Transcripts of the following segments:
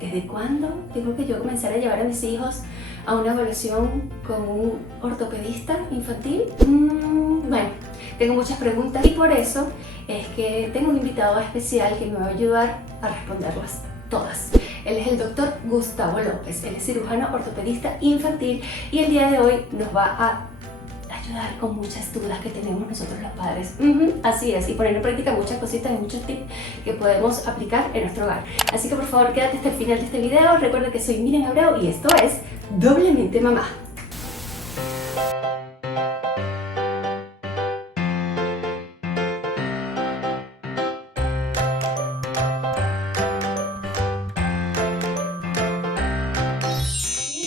¿desde cuándo tengo que yo comenzar a llevar a mis hijos a una evaluación con un ortopedista infantil? Bueno, tengo muchas preguntas y por eso es que tengo un invitado especial que me va a ayudar a responderlas todas. Él es el doctor Gustavo López, él es cirujano ortopedista infantil y el día de hoy nos va a ayudar con muchas dudas que tenemos nosotros los padres. Así es, y poner en práctica muchas cositas y muchos tips que podemos aplicar en nuestro hogar. Así que por favor quédate hasta el final de este video. Recuerda que soy Miriam Abreu y esto es Doblemente Mamá.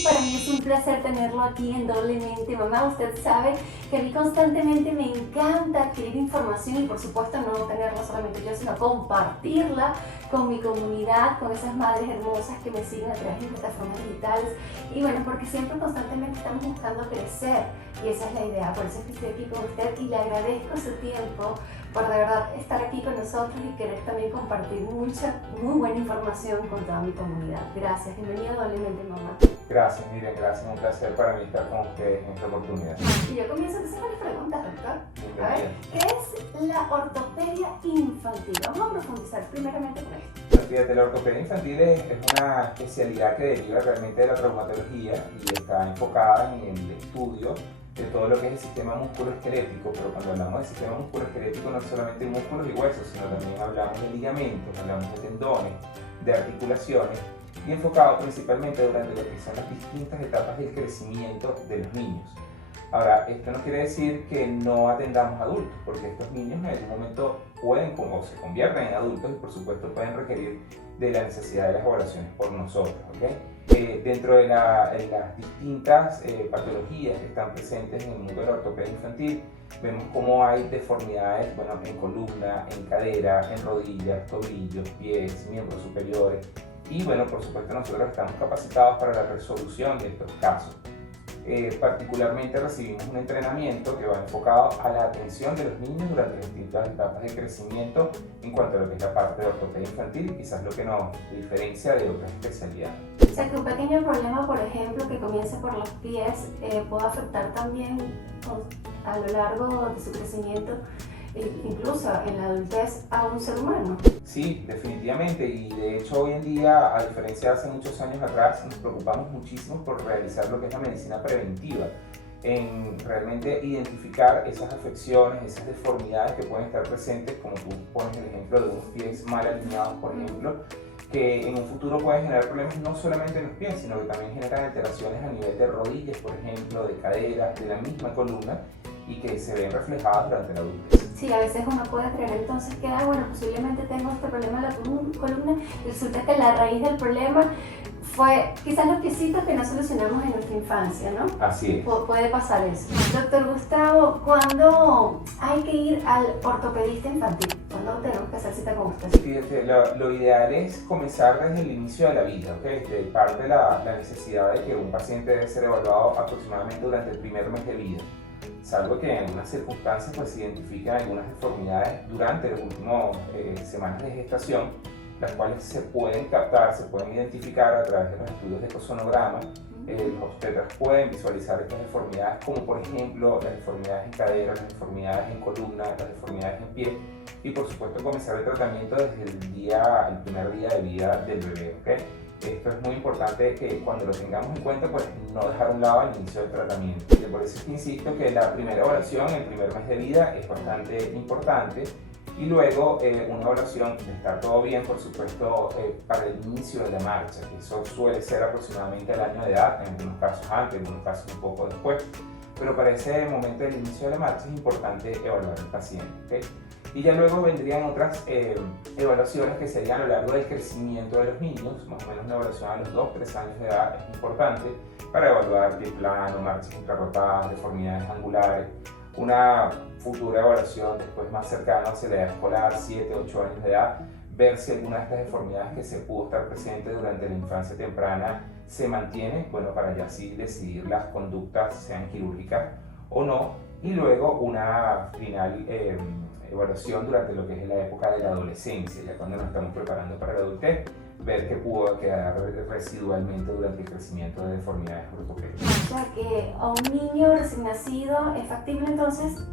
Para mí es un placer tenerlo aquí en Doblemente Mamá. Usted sabe que a mí constantemente me encanta adquirir información y por supuesto no tenerla solamente yo, sino compartirla con mi comunidad, con esas madres hermosas que me siguen a través de plataformas digitales. Y bueno, porque siempre constantemente estamos buscando crecer y esa es la idea. Por eso es que estoy aquí con usted y le agradezco su tiempo por de verdad estar aquí con nosotros y querer también compartir mucha, muy buena información con toda mi comunidad. Gracias, bienvenido a Doblemente Mamá. Gracias, Miriam, gracias. Un placer para mí estar con ustedes en esta oportunidad. Y yo comienzo entonces con las preguntas, doctor. A ver, ¿qué es la ortopedia infantil? Vamos a profundizar primeramente con esto. Fíjate, la ortopedia infantil es una especialidad que deriva realmente de la traumatología y está enfocada en el estudio de todo lo que es el sistema musculoesquelético, pero cuando hablamos del sistema musculoesquelético no es solamente de músculos y huesos, sino también hablamos de ligamentos, hablamos de tendones, de articulaciones, y enfocado principalmente durante lo que son las distintas etapas del crecimiento de los niños. Ahora, esto no quiere decir que no atendamos adultos, porque estos niños en algún momento pueden o se convierten en adultos y por supuesto pueden requerir de la necesidad de las evaluaciones por nosotros, ¿okay? Dentro de las distintas patologías que están presentes en el mundo de la ortopedia infantil, vemos cómo hay deformidades, bueno, en columna, en cadera, en rodillas, tobillos, pies, miembros superiores. Y bueno, por supuesto nosotros estamos capacitados para la resolución de estos casos. Particularmente recibimos un entrenamiento que va enfocado a la atención de los niños durante las distintas etapas de crecimiento en cuanto a lo que es la parte de ortopedia infantil, quizás lo que nos diferencia de otras especialidades. O sea que un pequeño problema, por ejemplo, que comience por los pies, puede afectar también a lo largo de su crecimiento, incluso en la adultez, a un ser humano. Sí, definitivamente, y de hecho hoy en día, a diferencia de hace muchos años atrás, nos preocupamos muchísimo por realizar lo que es la medicina preventiva, en realmente identificar esas afecciones, esas deformidades que pueden estar presentes, como tú pones el ejemplo de unos pies mal alineados, por ejemplo, que en un futuro pueden generar problemas no solamente en los pies, sino que también generan alteraciones a nivel de rodillas, por ejemplo, de cadera, de la misma columna, y que se ven reflejadas durante la adultez. Sí, a veces uno puede creer entonces que, bueno, posiblemente tengo este problema en la columna y resulta que la raíz del problema fue quizás los piecitos que no solucionamos en nuestra infancia, ¿no? Así es. Puede pasar eso. Doctor Gustavo, ¿cuándo hay que ir al ortopedista infantil? ¿Cuándo tenemos que hacer cita con usted? Fíjate, lo ideal es comenzar desde el inicio de la vida, ¿okay? Parte de la necesidad de que un paciente debe ser evaluado aproximadamente durante el primer mes de vida. Salvo que en algunas circunstancias pues, se identifican algunas deformidades durante las últimas semanas de gestación, las cuales se pueden captar, se pueden identificar a través de los estudios de ecosonograma. Los obstetras pueden visualizar estas deformidades, como por ejemplo las deformidades en cadera, las deformidades en columna, las deformidades en pie, y por supuesto comenzar el tratamiento desde el primer día de vida del bebé, ¿okay? Esto es muy importante que cuando lo tengamos en cuenta, pues no dejar a un lado el inicio del tratamiento. Y por eso es que insisto que la primera evaluación, el primer mes de vida, es bastante importante. Y luego una evaluación de estar todo bien, por supuesto, para el inicio de la marcha, que eso suele ser aproximadamente al año de edad, en algunos casos antes, en algunos casos un poco después. Pero para ese momento del inicio de la marcha es importante evaluar al paciente, ¿okay? Y ya luego vendrían otras evaluaciones que serían a lo largo del crecimiento de los niños, más o menos una evaluación a los 2-3 años de edad es importante para evaluar pie plano, marchas infrarrotadas, deformidades angulares. Una futura evaluación después más cercana hacia la edad escolar, 7-8 años de edad, ver si alguna de estas deformidades que se pudo estar presente durante la infancia temprana se mantiene, bueno, para ya así decidir las conductas, sean quirúrgicas o no, y luego una final evaluación durante lo que es la época de la adolescencia, ya cuando nos estamos preparando para la adultez, ver qué pudo quedar residualmente durante el crecimiento de deformidades ortopédicas. O sea que a un niño recién nacido es factible entonces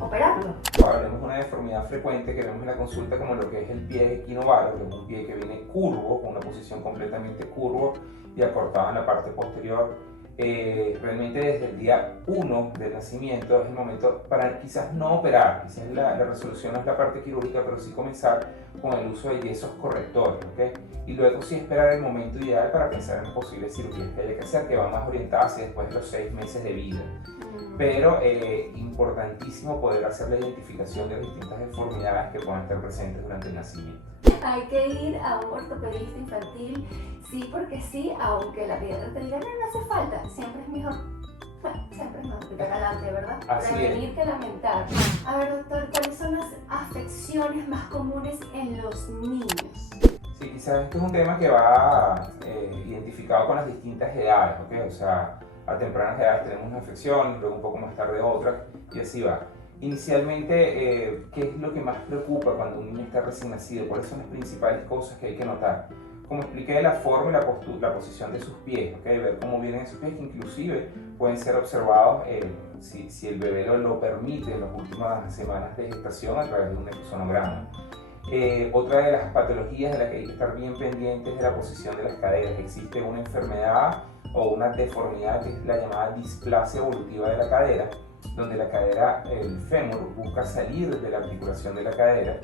operarlo. Ahora vemos una deformidad frecuente que vemos en la consulta como lo que es el pie equinovaro, que es un pie que viene curvo, con una posición completamente curvo y acortado en la parte posterior. Realmente desde el día 1 del nacimiento es el momento para quizás no operar, quizás la resolución no es la parte quirúrgica, pero sí comenzar con el uso de yesos correctores, ¿okay? Y luego sí esperar el momento ideal para pensar en posibles cirugías que haya que hacer, que van más orientadas hacia después de los 6 meses de vida. Pero importantísimo poder hacer la identificación de distintas deformidades que puedan estar presentes durante el nacimiento. Hay que ir a un ortopedista infantil, sí porque sí, aunque la pediatra te diga, no, no hace falta, siempre es mejor. Bueno, siempre es mejor que adelante, ¿verdad? Así prevenir que lamentar. A ver, doctor, ¿cuáles son las afecciones más comunes en los niños? Sí, quizás este es un tema que va identificado con las distintas edades, ¿ok? O sea, a tempranas edades tenemos una afección, luego un poco más tarde otra, y así va. Inicialmente, ¿qué es lo que más preocupa cuando un niño está recién nacido? ¿Cuáles son las principales cosas que hay que notar? Como expliqué, la forma y la posición de sus pies, ¿okay? Ver cómo vienen esos pies, que inclusive pueden ser observados si el bebé lo permite en las últimas semanas de gestación a través de un ecosonograma. Otra de las patologías de las que hay que estar bien pendientes es la posición de las caderas. Existe una enfermedad o una deformidad que es la llamada displasia evolutiva de la cadera, donde la cadera, el fémur, busca salir de la articulación de la cadera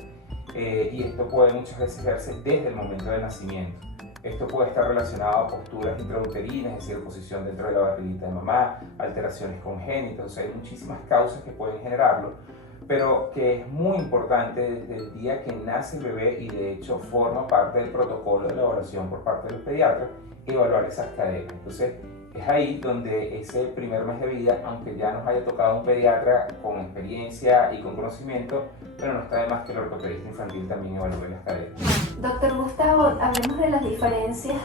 y esto puede muchas veces verse desde el momento del nacimiento. Esto puede estar relacionado a posturas intrauterinas, es decir, posición dentro de la barriguita de mamá, alteraciones congénitas, o sea, hay muchísimas causas que pueden generarlo, pero que es muy importante desde el día que nace el bebé y de hecho forma parte del protocolo de la evaluación por parte de los pediatras, evaluar esas caderas. Entonces, es ahí donde ese primer mes de vida, aunque ya nos haya tocado un pediatra con experiencia y con conocimiento, pero no está de más que el ortopedista infantil también evalúe las caderas. Doctor Gustavo, hablemos de las diferencias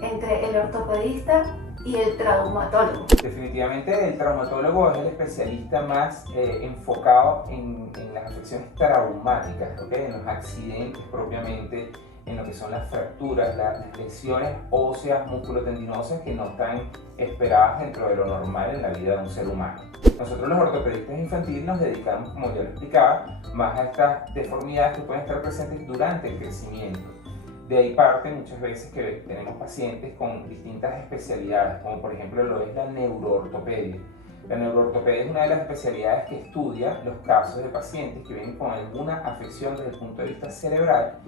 entre el ortopedista y el traumatólogo. Definitivamente el traumatólogo es el especialista más enfocado en las afecciones traumáticas, ¿okay? En los accidentes propiamente, en lo que son las fracturas, las lesiones óseas, musculotendinosas que no están esperadas dentro de lo normal en la vida de un ser humano. Nosotros los ortopedistas infantiles nos dedicamos, como ya lo explicaba, más a estas deformidades que pueden estar presentes durante el crecimiento. De ahí parte muchas veces que tenemos pacientes con distintas especialidades, como por ejemplo lo es la neuroortopedia. La neuroortopedia es una de las especialidades que estudia los casos de pacientes que vienen con alguna afección desde el punto de vista cerebral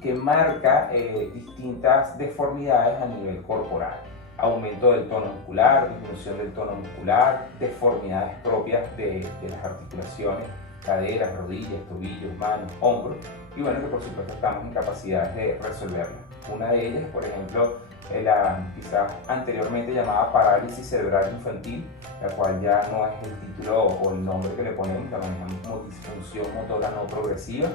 que marca distintas deformidades a nivel corporal. Aumento del tono muscular, disminución del tono muscular, deformidades propias de las articulaciones, caderas, rodillas, tobillos, manos, hombros, y bueno, que por supuesto estamos en capacidades de resolverlas. Una de ellas, por ejemplo, la quizás anteriormente llamada parálisis cerebral infantil, la cual ya no es el título o el nombre que le ponemos, la manejamos como disfunción motora no progresiva,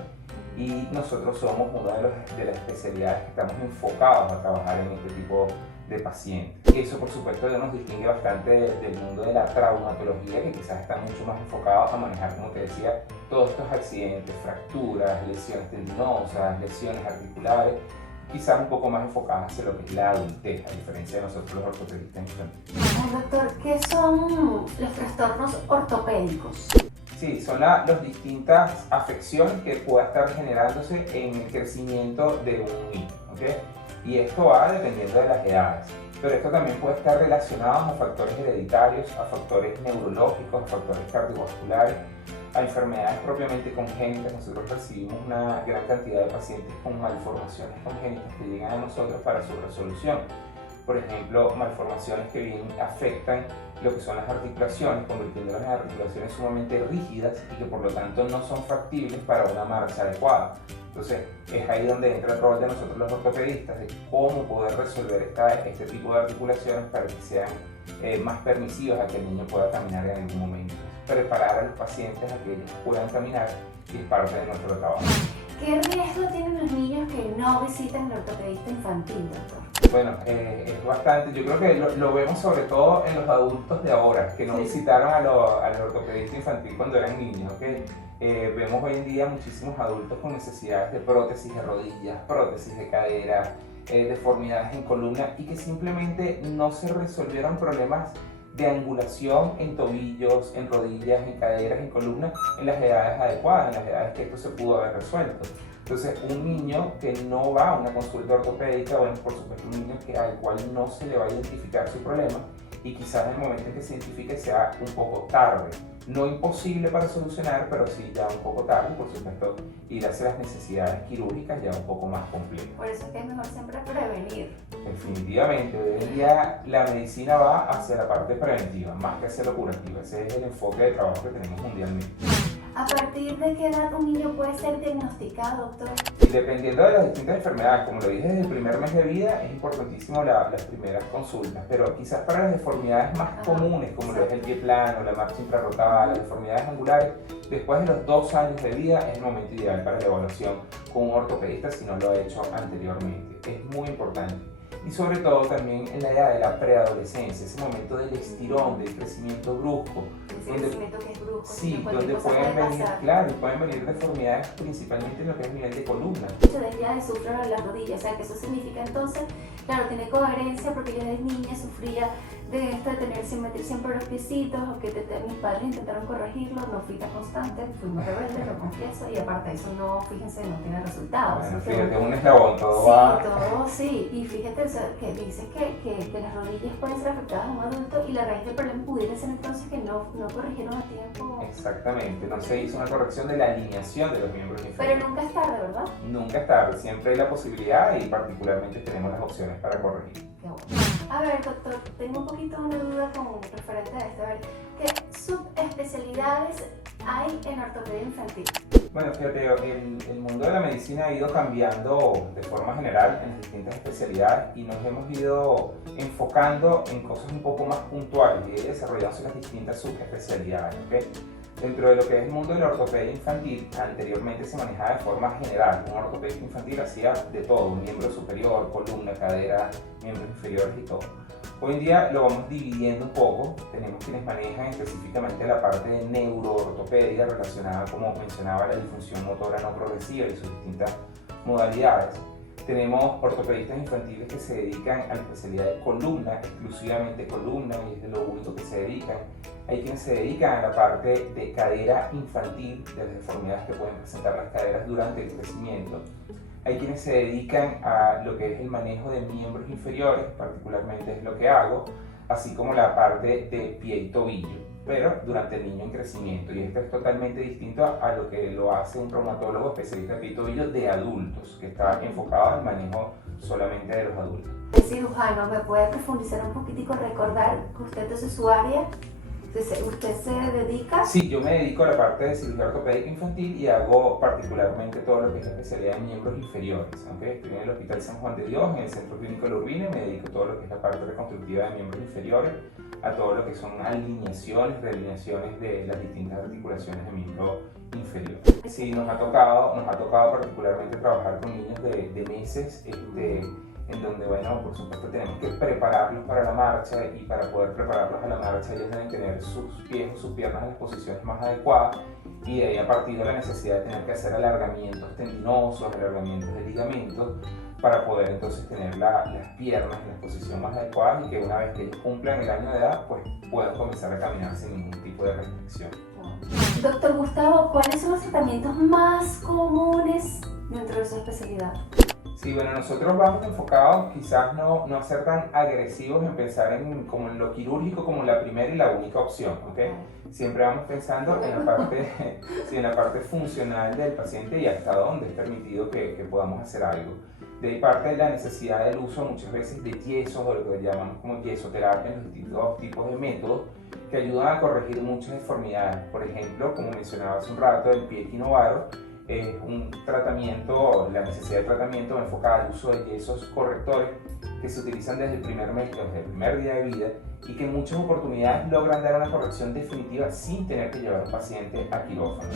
y nosotros somos una de las especialidades que estamos enfocados a trabajar en este tipo de pacientes. Y eso por supuesto nos distingue bastante del mundo de la traumatología, que quizás está mucho más enfocado a manejar, como te decía, todos estos accidentes, fracturas, lesiones tendinosas, lesiones articulares, quizás un poco más enfocadas hacia lo que es la adultez, a diferencia de nosotros los ortopedistas infantiles. Doctor, ¿qué son los trastornos ortopédicos? Sí, son las distintas afecciones que pueda estar generándose en el crecimiento de un niño, ¿okay? Y esto va dependiendo de las edades, pero esto también puede estar relacionado a factores hereditarios, a factores neurológicos, a factores cardiovasculares, a enfermedades propiamente congénitas. Nosotros recibimos una gran cantidad de pacientes con malformaciones congénitas que llegan a nosotros para su resolución. Por ejemplo, malformaciones que bien afectan lo que son las articulaciones, convirtiéndolas en articulaciones sumamente rígidas y que por lo tanto no son factibles para una marcha adecuada. Entonces, es ahí donde entra el rol de nosotros los ortopedistas, de cómo poder resolver este tipo de articulaciones para que sean más permisivas a que el niño pueda caminar en algún momento. Preparar a los pacientes a que ellos puedan caminar y es parte de nuestro trabajo. ¿Qué riesgo tienen los niños que no visitan el ortopedista infantil, doctor? Bueno, es bastante, yo creo que lo vemos sobre todo en los adultos de ahora, que no visitaron al ortopedista infantil cuando eran niños, ¿okay? Vemos hoy en día muchísimos adultos con necesidades de prótesis de rodillas, prótesis de cadera, deformidades en columna y que simplemente no se resolvieron problemas de angulación en tobillos, en rodillas, en caderas, en columna en las edades adecuadas, en las edades que esto se pudo haber resuelto. Entonces, un niño que no va a una consulta ortopédica, bueno, por supuesto un niño al cual no se le va a identificar su problema y quizás en el momento en que se identifique sea un poco tarde. No imposible para solucionar, pero sí ya un poco tarde, por supuesto, ir hacia las necesidades quirúrgicas ya un poco más complejas. Por eso es que es mejor siempre prevenir. Definitivamente, hoy en día la medicina va hacia la parte preventiva, más que hacia lo curativo. Ese es el enfoque de trabajo que tenemos mundialmente. ¿A partir de qué edad un niño puede ser diagnosticado, doctor? Y dependiendo de las distintas enfermedades, como lo dije desde el primer mes de vida, es importantísimo las primeras consultas, pero quizás para las deformidades más comunes, como lo es el pie plano, la marcha infrarrotada, las deformidades angulares, después de los 2 años de vida es el momento ideal para la evaluación con un ortopedista si no lo ha hecho anteriormente. Es muy importante. Y sobre todo también en la edad de la preadolescencia, ese momento del estirón, del crecimiento brusco. Ese crecimiento que es brusco. Sí, donde pueden venir, claro, pueden venir deformidades principalmente en lo que es el nivel de columna. Se desvía de sufrir en las rodillas, o sea que eso significa entonces, claro, tiene coherencia porque yo desde niña sufría de esto de tener simetría siempre los piecitos, aunque mis padres intentaron corregirlo, no fui tan constante, fui muy rebelde, lo confieso, y aparte de eso no, fíjense, no tiene resultados. Bueno, fíjate, un eslabón, todo sí, va... todo, sí, y fíjate, o sea, que dice que las rodillas pueden ser afectadas a un adulto y la raíz del problema pudiera ser entonces que no corrigieron a tiempo. Exactamente, no se hizo una corrección de la alineación de los miembros inferiores. Pero nunca es tarde, ¿verdad? Nunca es tarde, siempre hay la posibilidad y particularmente tenemos las opciones para corregir. Qué bueno. A ver, doctor, tengo un poquito una duda con referente a esto. A ver, ¿qué subespecialidades hay en ortopedia infantil? Bueno, fíjate, el mundo de la medicina ha ido cambiando de forma general en las distintas especialidades y nos hemos ido enfocando en cosas un poco más puntuales y desarrollándose las distintas subespecialidades, ¿okay? Dentro de lo que es el mundo de la ortopedia infantil, anteriormente se manejaba de forma general. Un ortopedista infantil hacía de todo, un miembro superior, columna, cadera, miembros inferiores y todo. Hoy en día lo vamos dividiendo un poco. Tenemos quienes manejan específicamente la parte de neuroortopedia relacionada, como mencionaba, a la disfunción motora no progresiva y sus distintas modalidades. Tenemos ortopedistas infantiles que se dedican a la especialidad de columna, exclusivamente columna, y es de lo único que se dedican. Hay quienes se dedican a la parte de cadera infantil, de las deformidades que pueden presentar las caderas durante el crecimiento. Hay quienes se dedican a lo que es el manejo de miembros inferiores, particularmente es lo que hago, así como la parte de pie y tobillo, pero durante el niño en crecimiento. Y esto es totalmente distinto a lo que lo hace un traumatólogo especialista de pie y tobillo de adultos, que está enfocado en el manejo solamente de los adultos. El cirujano, ¿me puede profundizar un poquitico, recordar que usted entonces su área? ¿Usted se dedica? Sí, yo me dedico a la parte de cirugía ortopédica infantil y hago particularmente todo lo que es la especialidad de miembros inferiores. ¿Okay? Estoy en el Hospital San Juan de Dios, en el Centro Clínico de la Urbina, y me dedico a todo lo que es la parte reconstructiva de miembros inferiores, a todo lo que son alineaciones, realineaciones de las distintas articulaciones de miembro inferior. Sí, nos ha tocado particularmente trabajar con niños de meses, en donde, bueno, por supuesto tenemos que prepararlos para la marcha y para poder prepararlos a la marcha ellos deben tener sus pies o sus piernas en las posiciones más adecuadas y de ahí a partir de la necesidad de tener que hacer alargamientos tendinosos, alargamientos de ligamentos para poder entonces tener las piernas en la posición más adecuada y que una vez que ellos cumplan el año de edad pues puedan comenzar a caminar sin ningún tipo de restricción. Doctor Gustavo, ¿cuáles son los tratamientos más comunes dentro de su especialidad? Sí, bueno, nosotros vamos enfocados quizás no a ser tan agresivos en pensar como en lo quirúrgico como la primera y la única opción, ¿ok? Siempre vamos pensando en la parte funcional del paciente y hasta dónde es permitido que podamos hacer algo. De ahí parte la necesidad del uso muchas veces de yesos o lo que llamamos como yesoterapia en los distintos tipos de métodos que ayudan a corregir muchas deformidades. Por ejemplo, como mencionaba hace un rato, el pie equinovaro es un tratamiento, la necesidad de tratamiento enfocada al uso de yesos correctores que se utilizan desde el primer mes, desde el primer día de vida y que en muchas oportunidades logran dar una corrección definitiva sin tener que llevar al paciente a quirófano.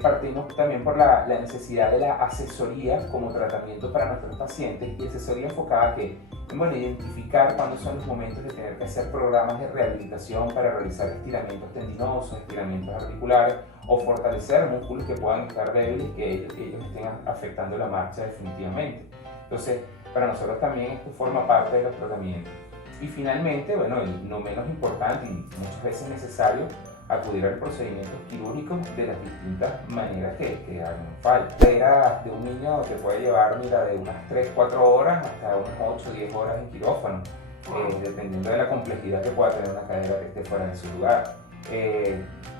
Partimos también por la necesidad de la asesoría como tratamiento para nuestros pacientes y asesoría enfocada a que bueno, identificar cuándo son los momentos de tener que hacer programas de rehabilitación para realizar estiramientos tendinosos, estiramientos articulares o fortalecer músculos que puedan estar débiles y que ellos estén afectando la marcha definitivamente. Entonces, para nosotros también esto forma parte de los tratamientos. Y finalmente, bueno, y no menos importante y muchas veces necesario, acudir al procedimientos quirúrgicos de las distintas maneras que hagan falta. Era de un niño que puede llevar, mira, de unas 3-4 horas hasta unas 8-10 horas en quirófano, dependiendo de la complejidad que pueda tener una cadera que esté fuera de su lugar.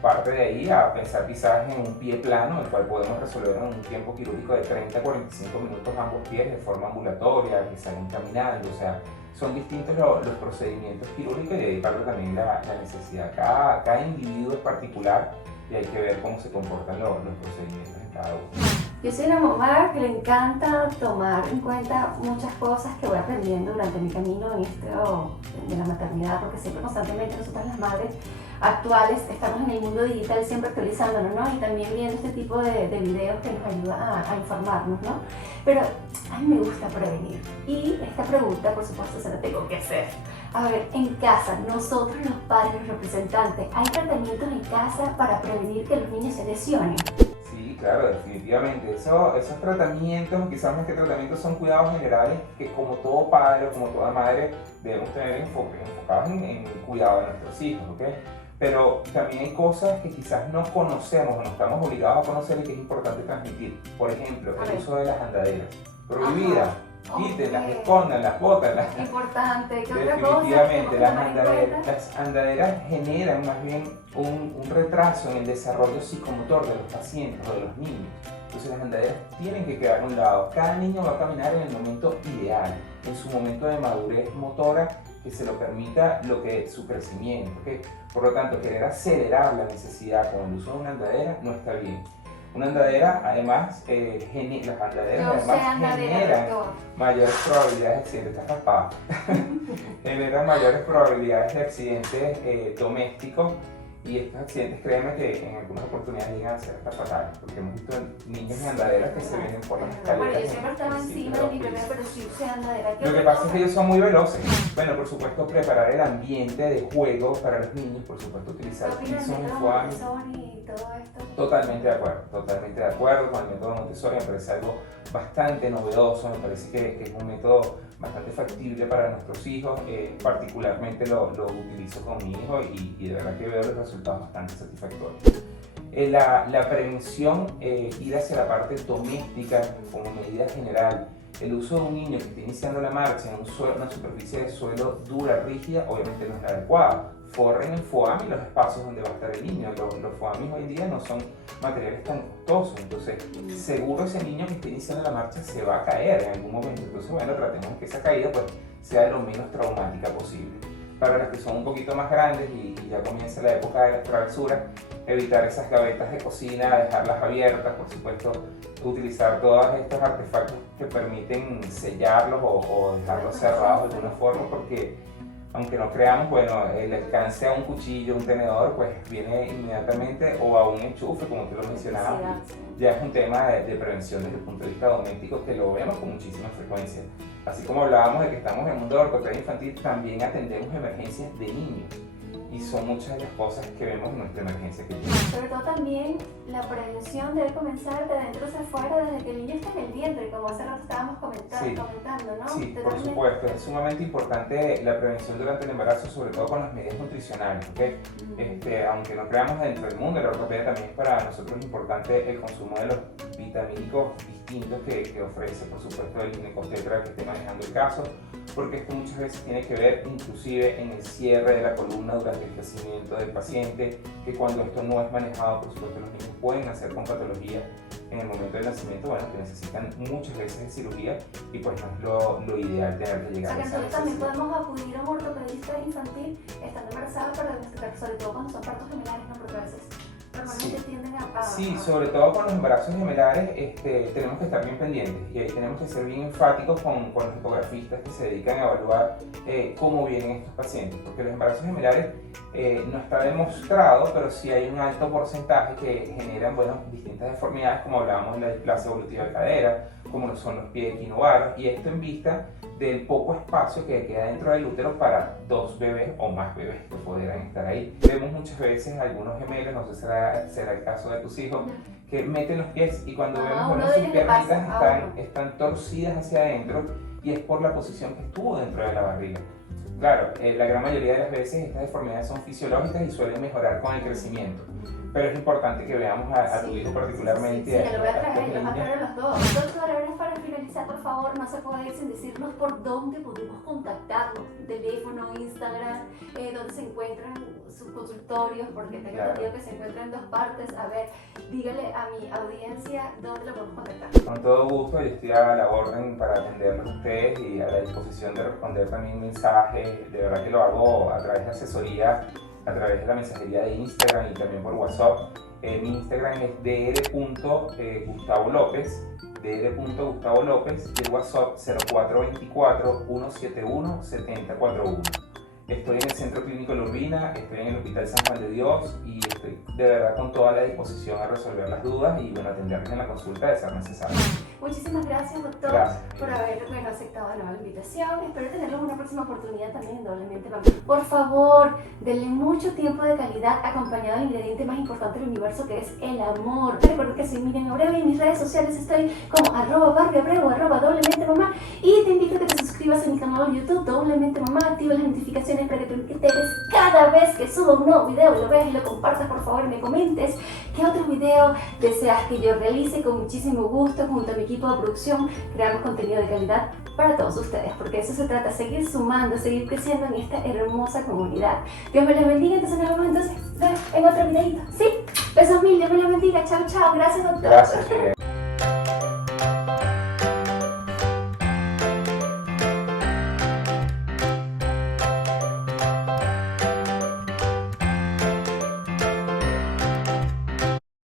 Parte de ahí a pensar quizás en un pie plano, el cual podemos resolver en un tiempo quirúrgico de 30-45 minutos ambos pies de forma ambulatoria, que salgan caminando, o sea, son distintos los procedimientos quirúrgicos y de ahí parte también la necesidad. Cada individuo es particular y hay que ver cómo se comportan los procedimientos en cada uno. Yo soy una mamá que le encanta tomar en cuenta muchas cosas que voy aprendiendo durante mi camino en esto de la maternidad, porque siempre constantemente nosotras las madres actuales estamos en el mundo digital siempre actualizándonos, ¿no? Y también viendo este tipo de videos que nos ayudan a informarnos, ¿no? Pero a mí me gusta prevenir y esta pregunta por supuesto se la tengo que hacer. A ver, en casa, nosotros los padres, los representantes, ¿hay tratamientos en casa para prevenir que los niños se lesionen? Sí, claro, definitivamente. Esos tratamientos, quizás más que tratamientos, son cuidados generales que como todo padre o como toda madre debemos tener enfocados en el cuidado de nuestros hijos, ¿ok? Pero también hay cosas que quizás no conocemos o no estamos obligados a conocer y que es importante transmitir. Por ejemplo, el uso de las andaderas. Prohibidas. Quítenlas, escóndanlas, bótanlas. Importante. ¿Qué otra cosa? Definitivamente, las andaderas generan más bien un retraso en el desarrollo psicomotor de los pacientes o de los niños. Entonces las andaderas tienen que quedar a un lado. Cada niño va a caminar en el momento ideal, en su momento de madurez motora que se lo permita su crecimiento. ¿Okay? Por lo tanto, querer acelerar la necesidad con el uso de una andadera no está bien. Una andadera, además, las andaderas generan mayores probabilidades de accidentes. Estás raspada. Generan mayores probabilidades de accidentes domésticos. Y estos accidentes, créeme que en algunas oportunidades llegan a ser hasta fatales, porque hemos visto niños en andaderas que se vienen por las escaleras. Bueno, yo siempre estaba encima de mi bebé, pero sí usé andadera. Lo que pasa es que ellos son muy veloces. Bueno, por supuesto, preparar el ambiente de juego para los niños, por supuesto, utilizar pisos uniformes. Totalmente de acuerdo con el método Montessori, me parece algo bastante novedoso, me parece que es un método bastante factible para nuestros hijos, particularmente lo utilizo con mi hijo y de verdad que veo los resultados bastante satisfactorios. La prevención, ir hacia la parte doméstica como medida general, el uso de un niño que está iniciando la marcha en una superficie de suelo dura, rígida, obviamente no es la adecuada. Forren el foam y los espacios donde va a estar el niño. Los foamis hoy en día no son materiales tan costosos, entonces seguro ese niño que está iniciando la marcha se va a caer en algún momento. Entonces bueno, tratemos que esa caída pues sea lo menos traumática posible. Para los que son un poquito más grandes y ya comienza la época de las travesuras, evitar esas gavetas de cocina, dejarlas abiertas, por supuesto, utilizar todos estos artefactos que permiten sellarlos o dejarlos cerrados de alguna forma, porque aunque no creamos, bueno, el alcance a un cuchillo, un tenedor, pues viene inmediatamente, o a un enchufe, como tú lo mencionabas. Ya es un tema de prevención desde el punto de vista doméstico que lo vemos con muchísima frecuencia. Así como hablábamos de que estamos en el mundo de ortopedia infantil, también atendemos emergencias de niños. Y son muchas de las cosas que vemos en nuestra emergencia clínica. Sobre todo también la prevención debe comenzar de dentro hacia afuera, desde que el niño está en el vientre, como hace rato estábamos comentando, ¿no? Sí, por supuesto, es sumamente importante la prevención durante el embarazo, sobre todo con las medidas nutricionales, ¿okay? Aunque no creamos dentro del mundo de la ortopedia, también es para nosotros importante el consumo de los vitamínicos distintos que ofrece, por supuesto, el ginecobstetra que esté manejando el caso, porque esto muchas veces tiene que ver inclusive en el cierre de la columna durante el crecimiento del paciente, que cuando esto no es manejado, por supuesto, los niños pueden nacer con patología en el momento del nacimiento, bueno, que necesitan muchas veces de cirugía y pues no es lo ideal tener que llegar a esa necesidad. También podemos acudir a un ortopedista infantil estando embarazada para investigar, sobre todo cuando son partos gemelares, ¿no? Porque a veces normalmente tienden a... Sí, sobre todo con los embarazos gemelares tenemos que estar bien pendientes y ahí tenemos que ser bien enfáticos con los ecografistas que se dedican a evaluar cómo vienen estos pacientes, porque los embarazos gemelares no está demostrado, pero sí hay un alto porcentaje que generan, bueno, distintas deformidades, como hablábamos de la displasia evolutiva de cadera, como lo son los pies de quinoar, y esto en vista del poco espacio que queda dentro del útero para 2 bebés o más bebés que pudieran estar ahí. Vemos muchas veces algunos gemelos, no sé si será el caso de tus hijos, que meten los pies y cuando vemos uno una de sus ellos le piernitas pasa, están torcidas hacia adentro y es por la posición que estuvo dentro de la barriga. Claro, la gran mayoría de las veces estas deformidades son fisiológicas y suelen mejorar con el crecimiento. Pero es importante que veamos a tu hijo particularmente. Sí, lo voy a traer, los voy a traer a los dos. Doctora, ahora para finalizar, por favor, no se puede ir sin decirnos por dónde podemos contactarnos. Teléfono, Instagram, dónde se encuentran sus consultorios, porque tengo entendido que se encuentran en 2 partes. A ver, dígale a mi audiencia dónde lo podemos contactar. Con todo gusto, yo estoy a la orden para atenderlos a ustedes y a la disposición de responder también mensajes. De verdad que lo hago a través de asesoría, a través de la mensajería de Instagram y también por WhatsApp. Mi Instagram es dr.gustavolopez, dr.gustavolopez, y el WhatsApp 0424-171-7041. Estoy en el Centro Clínico La Urbina, estoy en el Hospital San Juan de Dios y estoy de verdad con toda la disposición a resolver las dudas y atenderles en la consulta de ser necesario. Muchísimas gracias, doctor, por haber aceptado la nueva invitación. Espero tenerlo en una próxima oportunidad también en Doblemente Mamá. Por favor, denle mucho tiempo de calidad acompañado del ingrediente más importante del universo, que es el amor. Recuerden que soy Miriam Abreu y en mis redes sociales estoy como @BarbieAbreu, @Doblemente Mamá, y te invito a que te suscribas a mi canal de YouTube Doblemente Mamá, activa las notificaciones para que te enteres cada vez que subo un nuevo video, lo veas y lo compartas, por favor, y me comentes qué otro video deseas que yo realice. Con muchísimo gusto, junto a mi equipo de producción, creamos contenido de calidad para todos ustedes, porque de eso se trata, seguir sumando, seguir creciendo en esta hermosa comunidad. Dios me los bendiga, entonces nos vemos en otro videito, ¿sí? Besos mil, Dios me los bendiga, chao, chao, gracias, doctor. Gracias.